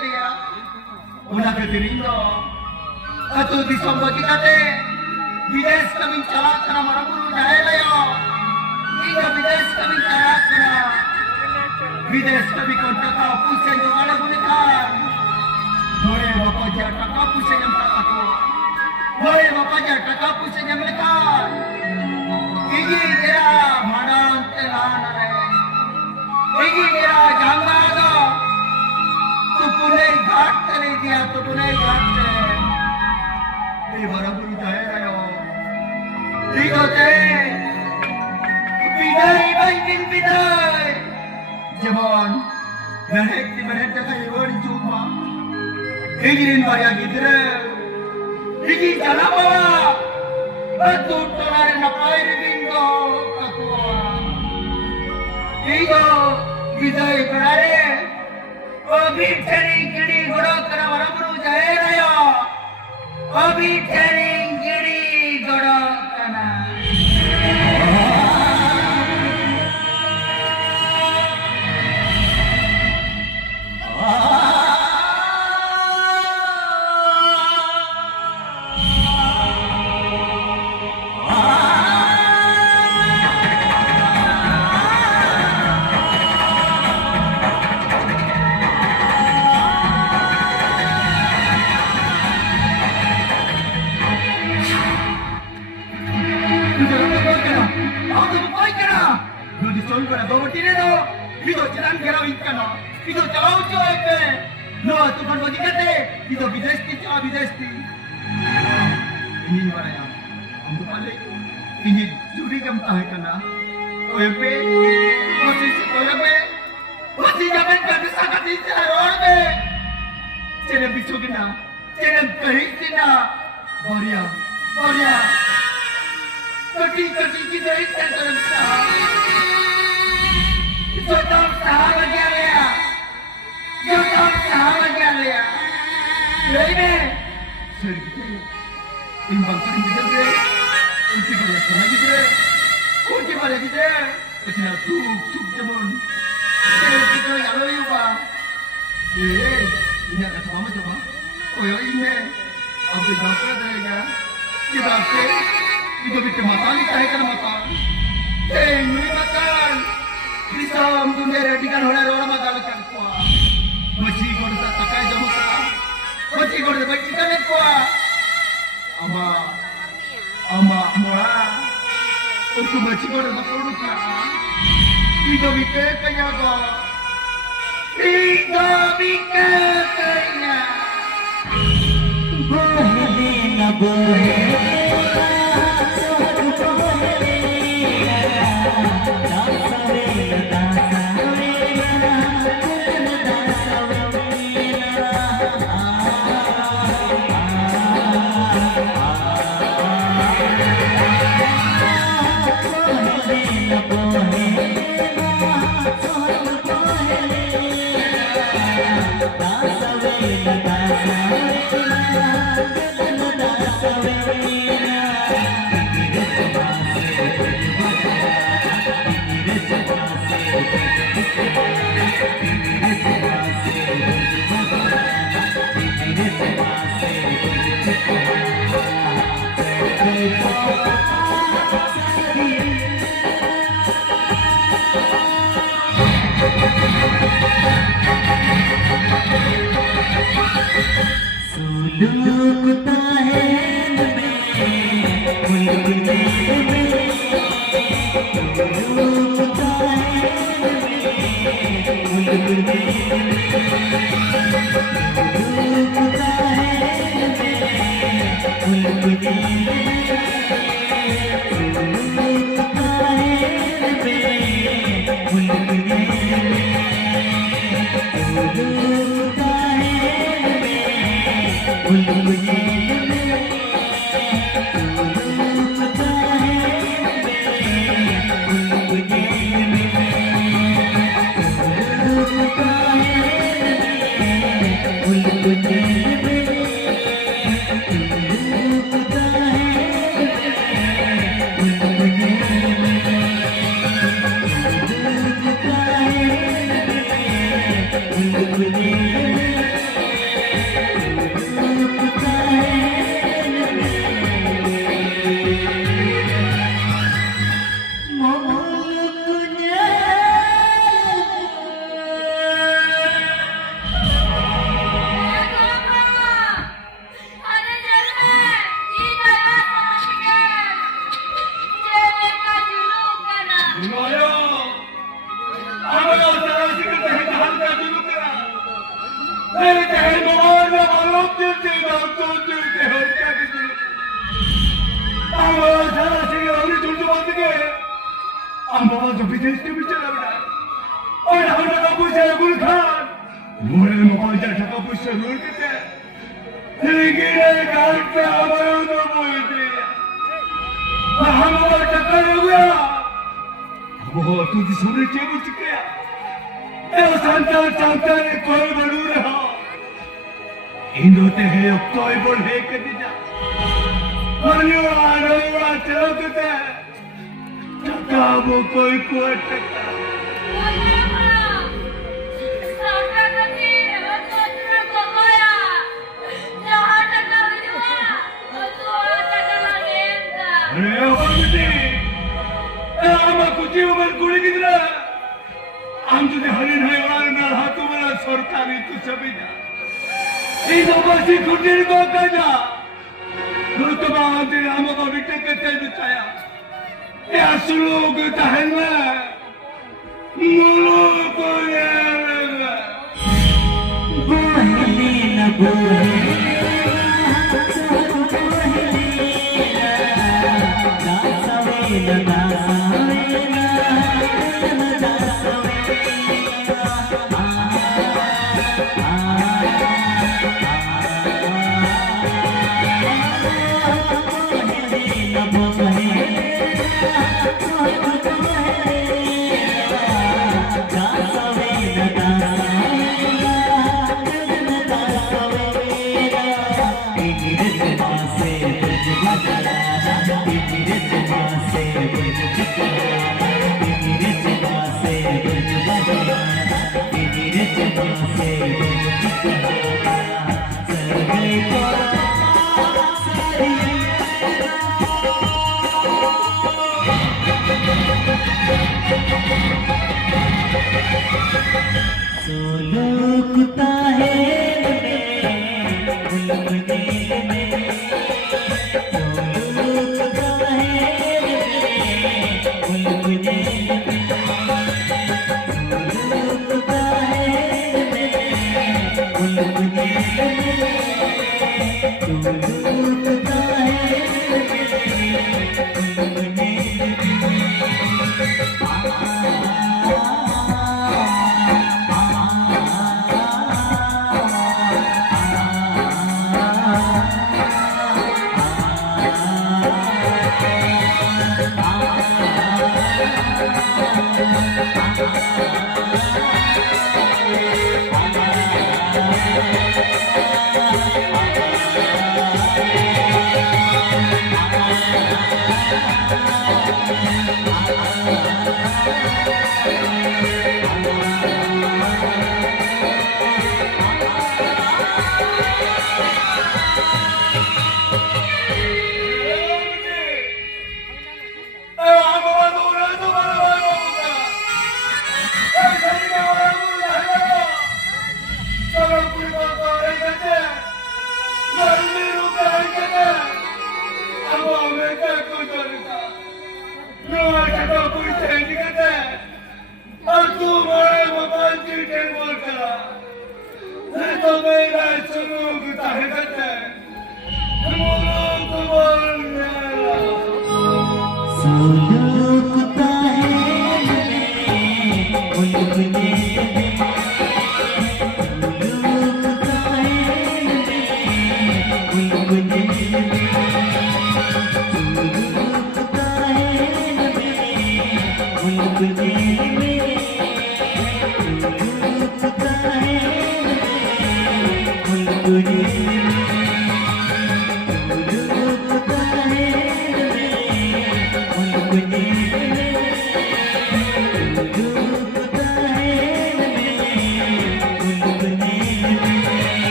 dia. Una keterindo. Atu disambagi kate. Bides kami calak karena maraburu jahela yo. Iga bides kami calak karena. Bides kami kontak aku senjong ada bulikan. Boleh bapak jaga kapu senyum aku. Boleh bapak jaga kapu senyum lekan. Igi kira madang telan are. Igi kira ganga do. Tu punai ghat tele dia tu punai ghat tele. Ini baraburu jahela yo. Igo te. Bidai baikin bidai. Jemon. Merek di merek jaga iwari jumpa. Igirin baya gidre. Igi jalan bawa. Betul tolare napai ribindo kakua. Igo bidai berare. Obi tering kiri gorok kena maraburu jahera yo. Obi tering kiri gorok kena. Itu jalan kira ikan, itu jauh jauh ke, no tu kan bagi kate, itu bidesti cah bidesti. Ini mana yang, kamu balik, ini curi kamu tahu kan? OMP, masih jangan kata sangat ini OMP. Jangan bisukina, jangan kehisina, Maria, kerja kita ini jangan sah. Jodoh sahabat dia, jodoh sahabat dia. Ini, sedikit, imbang kali kita deh, kunci pada sana kita, kunci pada kita, kita tuk jemun, kita yang lalu juga. Ini agak sama coba, oh ya ini, apa jawabnya dia? Kita itu bikin makan, kita kan makan, ini makan. Bisa menjadi kan oleh orang makan kuah. Masih kau dah takai jamu sah. Masih kau dah baca kan kuah. Ama mula. Untuk masih kau dah makan kuah. Tiga biket kaya kau. Tiga biket kaya. Boleh na boleh. विदेश के भी चला गया और हम टका पैसा गुल खान मोरे मोबाइल जा टका पैसा रोल के लेकिन गांव पे हमारा तो बोल दिया हम वो टका हो गया वो तू दिसोरे के बुझ गया ए संता ने कोई बनू रहा इंदोते है कोई बोल है के दिया मरियो आरोवा चलते टका वो कोई टका हरिण है हाथों वाला सरकारी तो सभी कुटीर को कहना तो हम बिटे के बिताया या सुलोग तहल मोलो को बोले न बोले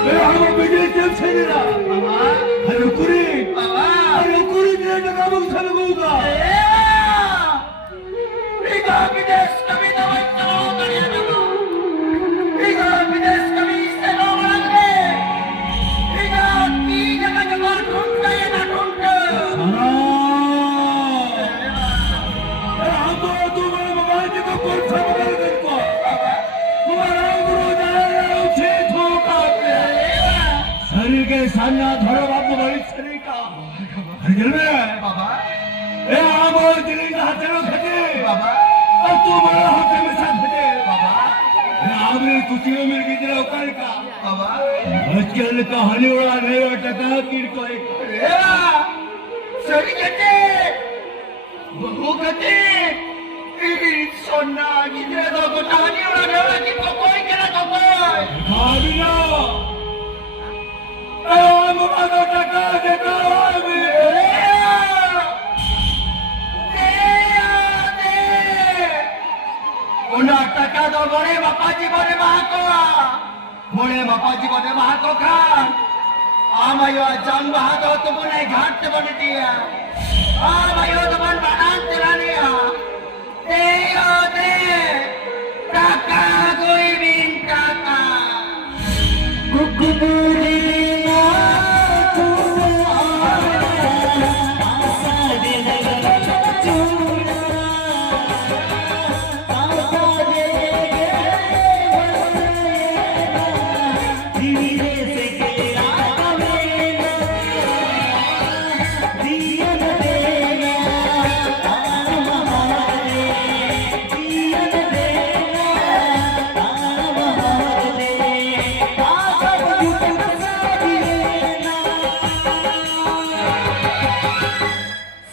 Ako bigay ka sa nila. Ano kuri? Ano kuri niya nakamang sa lamuga? Ika bides kami naway tao kaya naman. Ika bides kami sa naman eh. Ika tiga ka naman kunta yan na kunta. Ako तुम्हारे mobile के तो कौन सा mobile देखो? तुम्हारा गुरु जाने चेतो काटे. शरीर के सामने धरो बाबू भाई शरीर का. हर में. बाबा ए आमोर दिल्ली का हथेलो खटे. बाबा अब तू बड़ा होते में साथ खटे. बाबा आपने तुझे मिल गई तेरा उकार का. बाबा आजकल कहानी उड़ा नहीं टका किर को एक. सरी कहते बहु कहते सोना गिरे तो गोटानी उड़ा गया कि कोई केना तो कोई भाविना हम मानो टका देखो भी उना टका तो बड़े बापा जी बड़े महाको खान आमायो जान बहादो तो बने घाट बन दिया आमायो तो बन बनान चलानिया दे टका कोई बिन टका कुकुरी ना तू आसा दे चूड़ा आसा दे धीरे से केरा कवेला दिया देना हमारे दिया देना हमारे आजा झूठ सादिना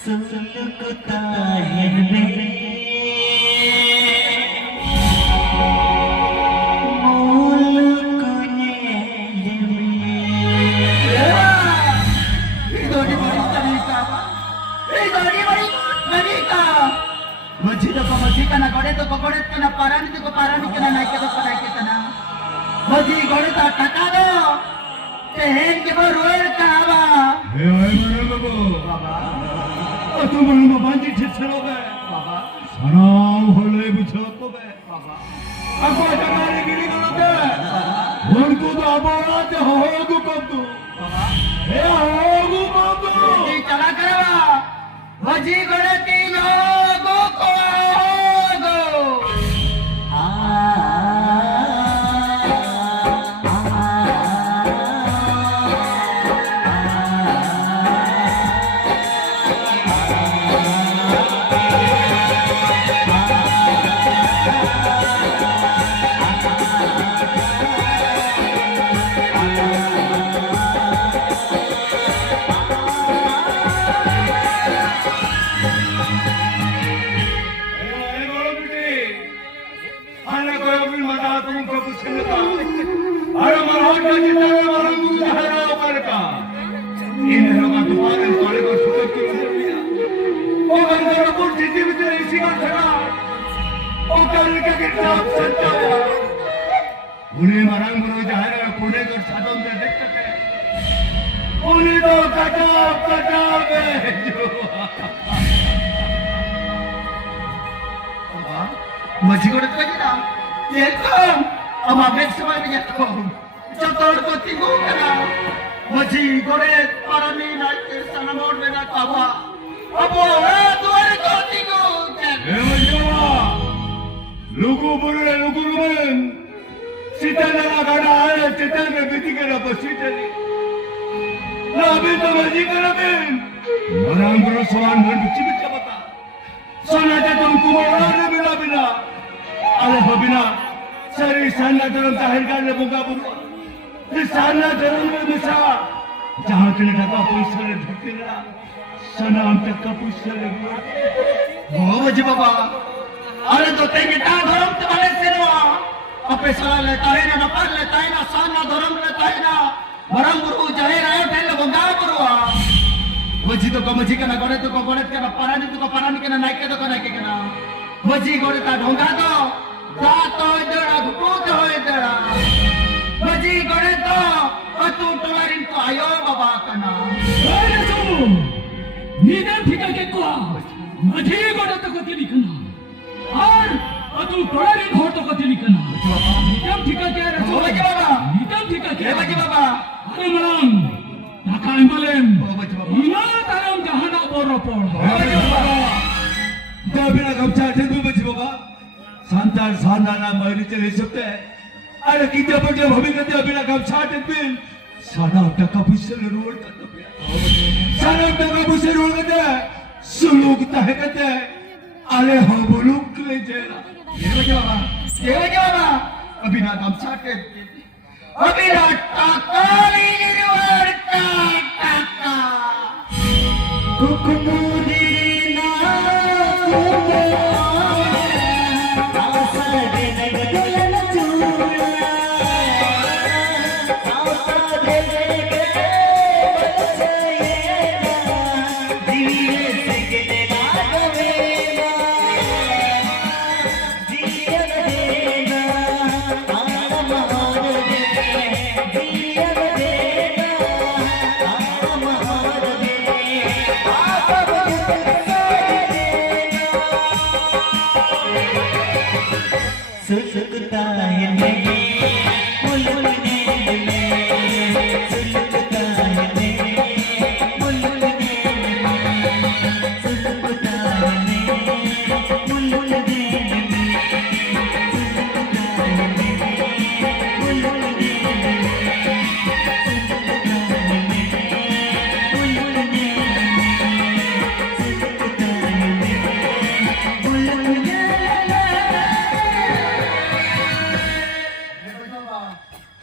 सुलगता है मेरे na gode to gode kana parani kana naik to kana maji gode ta taka do te hen ke bo roer ka ba ए आई मरे बाबू baba तू मनु बांजी छिछलो बे baba सनाम होले बुझो को बे baba ako जमाने गिरी करो के उनको तो अबोरा ते होगु पंतु baba ए होगु पंतु ti chala karwa maji gode ti go ko go उन्हें मरंग गुरु जहर पुणे को साधन दे देखते उन्हें तो कटा बेजो maji gode to na yekom ama bek samay ni yekom jotor ko tingu kana maji gode parani na sana mod me na kawa abo duare ko tingu एवंजवा लोगों बोले लोगों रुमेन सीता लगा गाड़ा आया सीता में बिती करा बस सीता नहीं ना अभी तो मर्जी करा बेन मरांग गुरु सवान भर बिची बिचा बता सोना ते तुम कुमार ने बिना अरे बबिना सरी साना धर्म जाहिर करने बुगा बुगा इस साना धर्म में मिसा जहाँ के ढका पैसा ले धरती ना सनाम तक का पैसा ले ओ maji baba अरे तो ते गिटा धर्म ते वाले सेवा अपे सला लेता है ना पर लेता है ना साना धर्म लेता है ना मरंग गुरु जाहिर आयो ठेल बंगा Barua maji to maji kana gode to gode kana parani kana naik to kana maji gode ta ढोंगा तो जा तो इधर घुटू तो इधर maji gode to कना 그래서 니는 피가겠고 마지막 거다 것들이구나 আর অত তোড়ারে ঘর তো কতলিকনা নিতাম ঠিকাকে আর ও বাজি বাবা নিতাম ঠিকাকে এ বাজি বাবা আরে মালাম ঢাকায় মালেম ও বাজি বাবা ইনা তারাম জাহানা বরপর ও বাজি বাবা Dabila kamsa tentu baji baba. Santar sanana mari chale sabte. Are kita bade bhabi kate abila kamsa tentu. Sana taka pusel roll kate. Sana taka pusel roll kate. Suluk tahe kate. Are habuluk le jela. ये बाजी बाबा ये बाजी बाबा अभी ना कम छाटे अभी ना टाकाली निर्वार टाका कुकुमुदी ना सुलगता है मेरे बुलबुल नैन में सुलगता है मेरे बुलबुल नैन में सुलगता है मेरे बुलबुल नैन में सुलगता है मेरे बुलबुल नैन में सुलगता है मेरे बुलबुल नैन में सुलगता है मेरे बुलबुल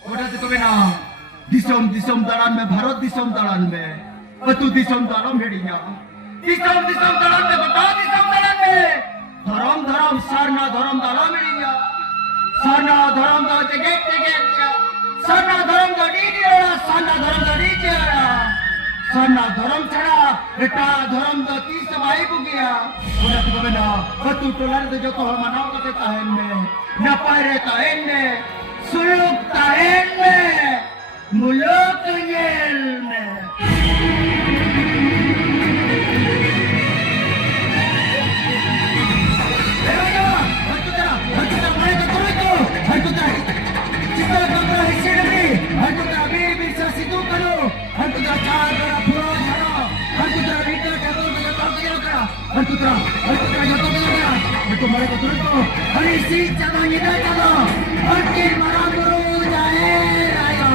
ओड़ा तो कबे ना दिसम दालान में भारत दिसम दालान में अतु दिसम दालान हेड़िया दिसम दालान में बता दिसम दालान में धरम सारना धरम दालान हेड़िया सारना धरम दा जगे सारना धरम दा डीडिया सारना धरम दा डीडिया सारना धरम छड़ा बेटा धरम दा की सबाई बुगिया ओड़ा तो कबे ना अतु टोलार दे जो तो मनाव करते ताहेन में ना पारे ताहेन में सुलुक ताहेन में मुलुक येल में Hari si jangan kita jangan, makin marah buru jahe raya.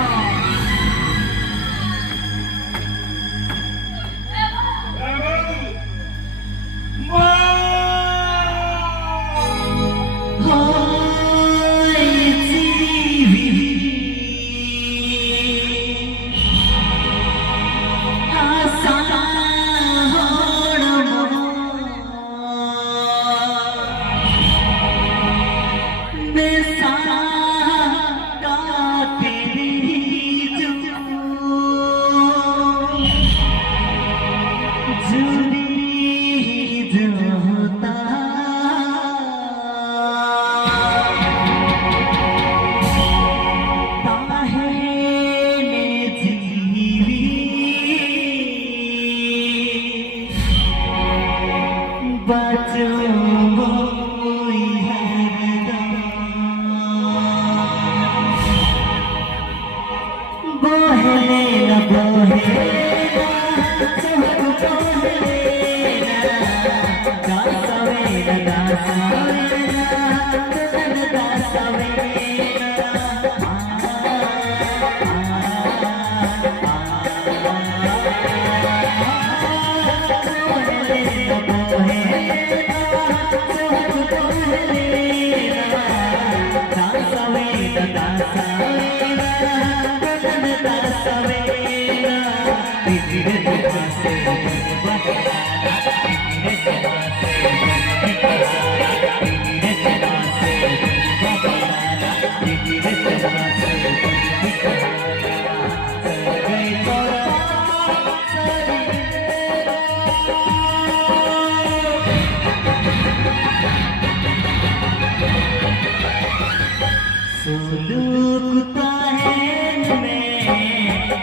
सुलगता है में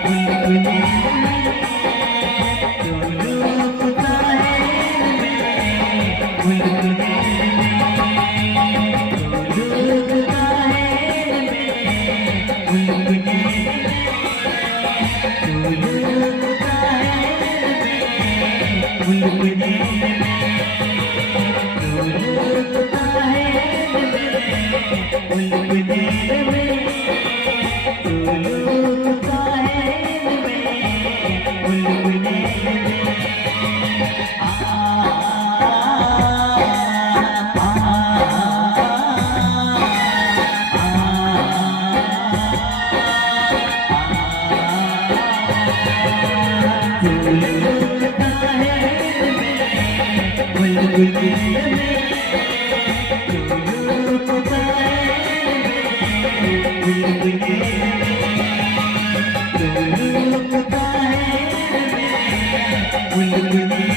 बुलबुल लुलुकता है में बुलबुले में लुलुकता है में बुलबुले में लुलुकता है में बुलबुले लुलुकता है में बुलबुले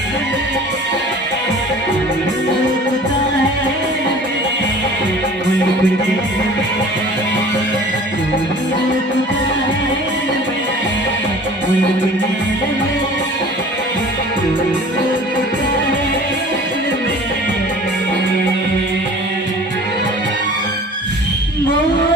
लुलुकता है में बुलबुले लुलुकता है में बुलबुले लुलुकता है में